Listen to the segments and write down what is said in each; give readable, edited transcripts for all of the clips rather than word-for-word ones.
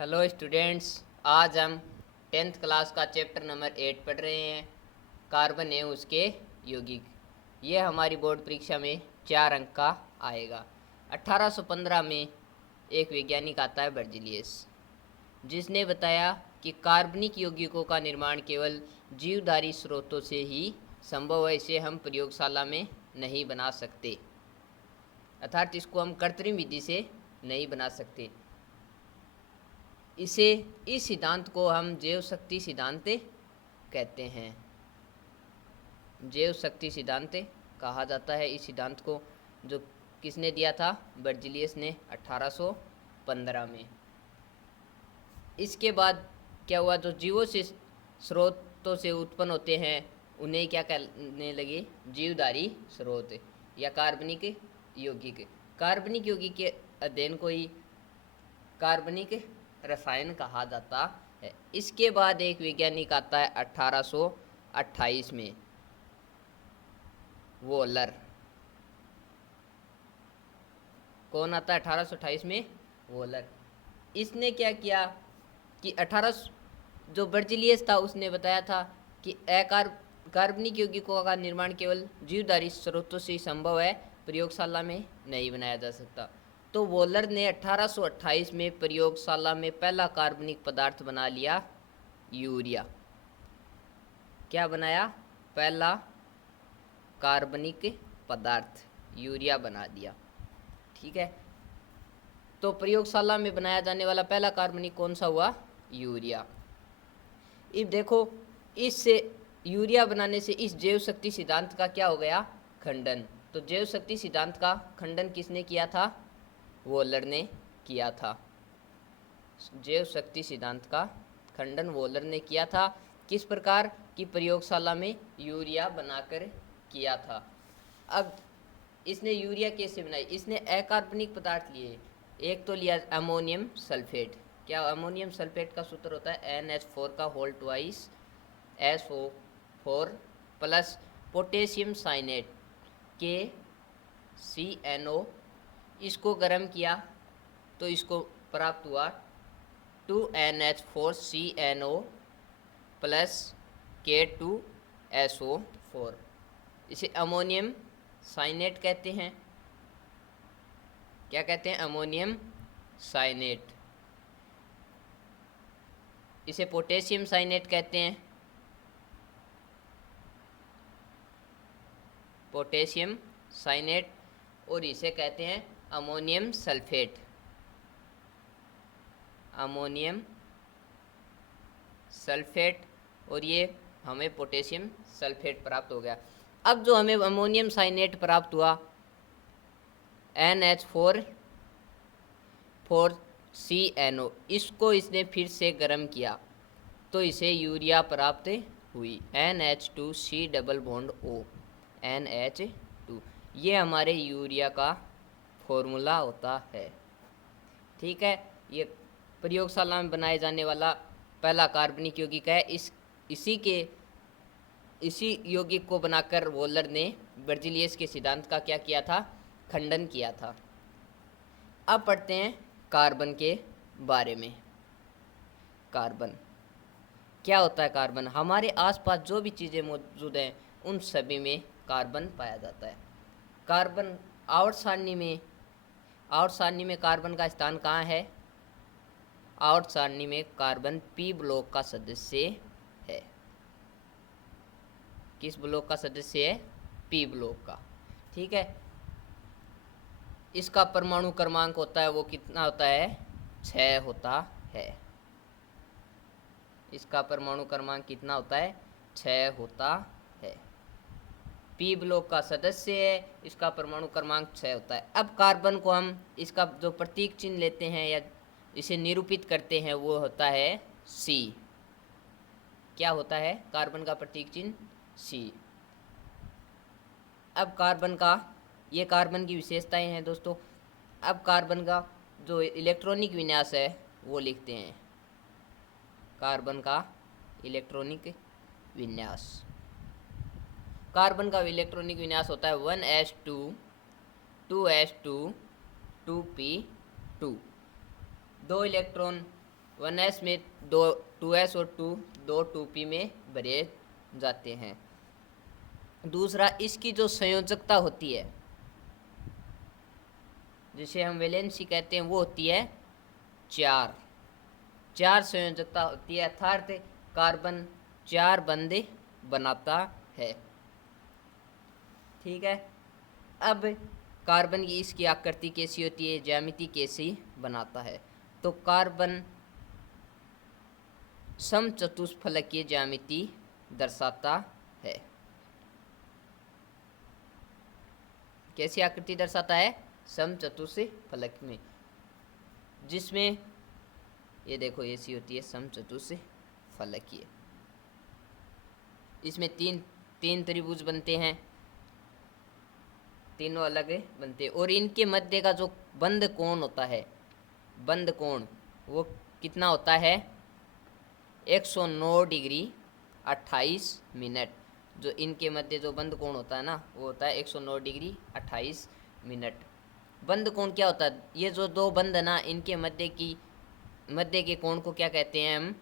Hello students. आज हम tenth class का चैप्टर नंबर 8 पढ़ रहे हैं, कार्बन एवं उसके यौगिक। ये हमारी बोर्ड परीक्षा में 4 अंक का आएगा। 1815 में एक वैज्ञानिक आता है बर्जीलियस, जिसने बताया कि कार्बनिक यौगिकों का निर्माण केवल जीवधारी स्रोतों से ही संभव है, इसे हम प्रयोगशाला में नहीं बना सकते, अर्थात इसको हम कृत्रिम विधि से नहीं बना सकते। इस सिद्धांत को हम जैव शक्ति सिद्धांत कहते हैं। जैव शक्ति सिद्धांत कहा जाता है इस सिद्धांत को, जो किसने दिया था? बर्जीलियस ने 1815 में। इसके बाद क्या हुआ? जो जीवों से स्रोतों से उत्पन्न होते हैं उन्हें क्या कहने लगे? जीवधारी स्रोत या कार्बनिक यौगिक। कार्बनिक यौगिक के अध्ययन को ही कार्बनिक रसायन कहा जाता है। इसके बाद एक वैज्ञानिक आता है 1828 में, वोलर। कौन आता है 1828 में? वोलर। इसने क्या किया कि जो बर्जीलियस था उसने बताया था कि कार्बनिक यौगिकों का निर्माण केवल जीवधारी स्रोतों से संभव है, प्रयोगशाला में नहीं बनाया जा सकता। तो वोलर ने 1828 में प्रयोगशाला में पहला कार्बनिक पदार्थ बना लिया, यूरिया। क्या बनाया? पहला कार्बनिक पदार्थ यूरिया बना दिया। ठीक है, तो प्रयोगशाला में बनाया जाने वाला पहला कार्बनिक कौन सा हुआ? यूरिया। अब देखो, इससे यूरिया बनाने से इस जैव शक्ति सिद्धांत का क्या हो गया? खंडन। तो जैव शक्ति सिद्धांत का खंडन किसने किया था? वोलर ने किया था। जैव शक्ति सिद्धांत का खंडन वोलर ने किया था। किस प्रकार की? प्रयोगशाला में यूरिया बनाकर किया था। अब इसने यूरिया कैसे बनाई? इसने अकार्बनिक पदार्थ लिए। एक तो लिया अमोनियम सल्फेट। क्या अमोनियम सल्फेट का सूत्र होता है? NH4 का whole twice SO4 plus potassium cyanate KCNO। इसको गर्म किया तो इसको प्राप्त हुआ 2NH4CNO प्लस K2SO4। इसे अमोनियम साइनेट कहते हैं। क्या कहते हैं? Ammonium cyanate. इसे पोटेशियम साइनेट कहते हैं। Potassium cyanate. और इसे कहते हैं अमोनियम सल्फेट। Ammonium sulphate. और ये हमें पोटेशियम सल्फेट प्राप्त हो गया। अब जो हमें अमोनियम साइनेट प्राप्त हुआ NH4CNO, इसको इसने फिर से गर्म किया तो इसे यूरिया प्राप्त हुई। NH2C double bond O NH2। ये हमारे यूरिया का फॉर्मूला होता है। ठीक है, ये प्रयोगशाला में बनाए जाने वाला पहला कार्बनिक यौगिक है। इसी यौगिक को बनाकर वोलर ने बर्जीलियस के सिद्धांत का क्या किया था? खंडन किया था। अब पढ़ते हैं कार्बन के बारे में। कार्बन क्या होता है? कार्बन हमारे आसपास जो भी चीज़ें मौजूद हैं उन सभी में कार्बन पाया जाता है। कार्बन आवर्त सारणी में कार्बन का स्थान कहाँ है? आवर्त सारणी में कार्बन P ब्लॉक का सदस्य है। किस ब्लॉक का सदस्य है? P ब्लॉक का। ठीक है, इसका परमाणु क्रमांक होता है, वो कितना होता है? 6 होता है। इसका परमाणु क्रमांक कितना होता है? 6 होता है। P ब्लॉक का सदस्य है, इसका परमाणु क्रमांक 6 होता है। अब कार्बन को हम इसका जो प्रतीक चिन्ह लेते हैं या इसे निरूपित करते हैं वो होता है C। क्या होता है कार्बन का प्रतीक चिन्ह? C। अब ये कार्बन की विशेषताएं हैं दोस्तों। अब कार्बन का जो इलेक्ट्रॉनिक विन्यास है वो लिखते हैं। कार्बन का इलेक्ट्रॉनिक विन्यास। कार्बन का इलेक्ट्रॉनिक विन्यास होता है 1s2 2s2 2p2। 2 electron 1s में दो 2s और दो 2p में भरे जाते हैं। दूसरा, इसकी जो संयोजकता होती है, जिसे हम वैलेंसी कहते हैं, वो होती है 4 संयोजकता होती है, अर्थात कार्बन 4 बंध बनाता है। ठीक है। अब कार्बन की इसकी आकृति कैसी होती है, ज्यामिति कैसी बनाता है, तो कार्बन समचतुष्फलकीय ज्यामिति दर्शाता है। कैसी आकृति दर्शाता है, समचतुष्फलक में, जिसमें ये देखो ऐसी होती है समचतुष्फलकीय। इसमें तीन त्रिभुज बनते हैं, तीनों अलग बनते हैं, और इनके मध्य का जो बंध कोण होता है, बंध कोण वो कितना होता है, 109 डिग्री 28 मिनट। जो इनके मध्य जो बंध कोण होता है ना, वो होता है 109 डिग्री 28 मिनट। बंध कोण क्या होता है, ये जो दो बंध है ना, इनके मध्य के कोण को क्या कहते हैं, हम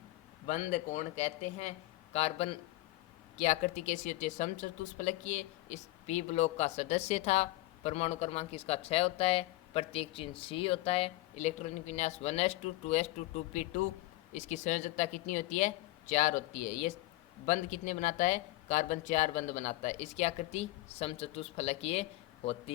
बंध कोण कहते हैं। कार्बन की आकृति कैसी होती है, समचतुष्फलकीय। इस पी ब्लॉक का सदस्य था, परमाणु क्रमांक इसका 6 होता है, प्रतीक चिन्ह C होता है, इलेक्ट्रॉनिक विन्यास 1s2 2s2 2p2। इसकी संयोजकता कितनी होती है, 4 होती है। ये बंध कितने बनाता है, कार्बन 4 बंध बनाता है। इसकी आकृति समचतुष्फलकीय होती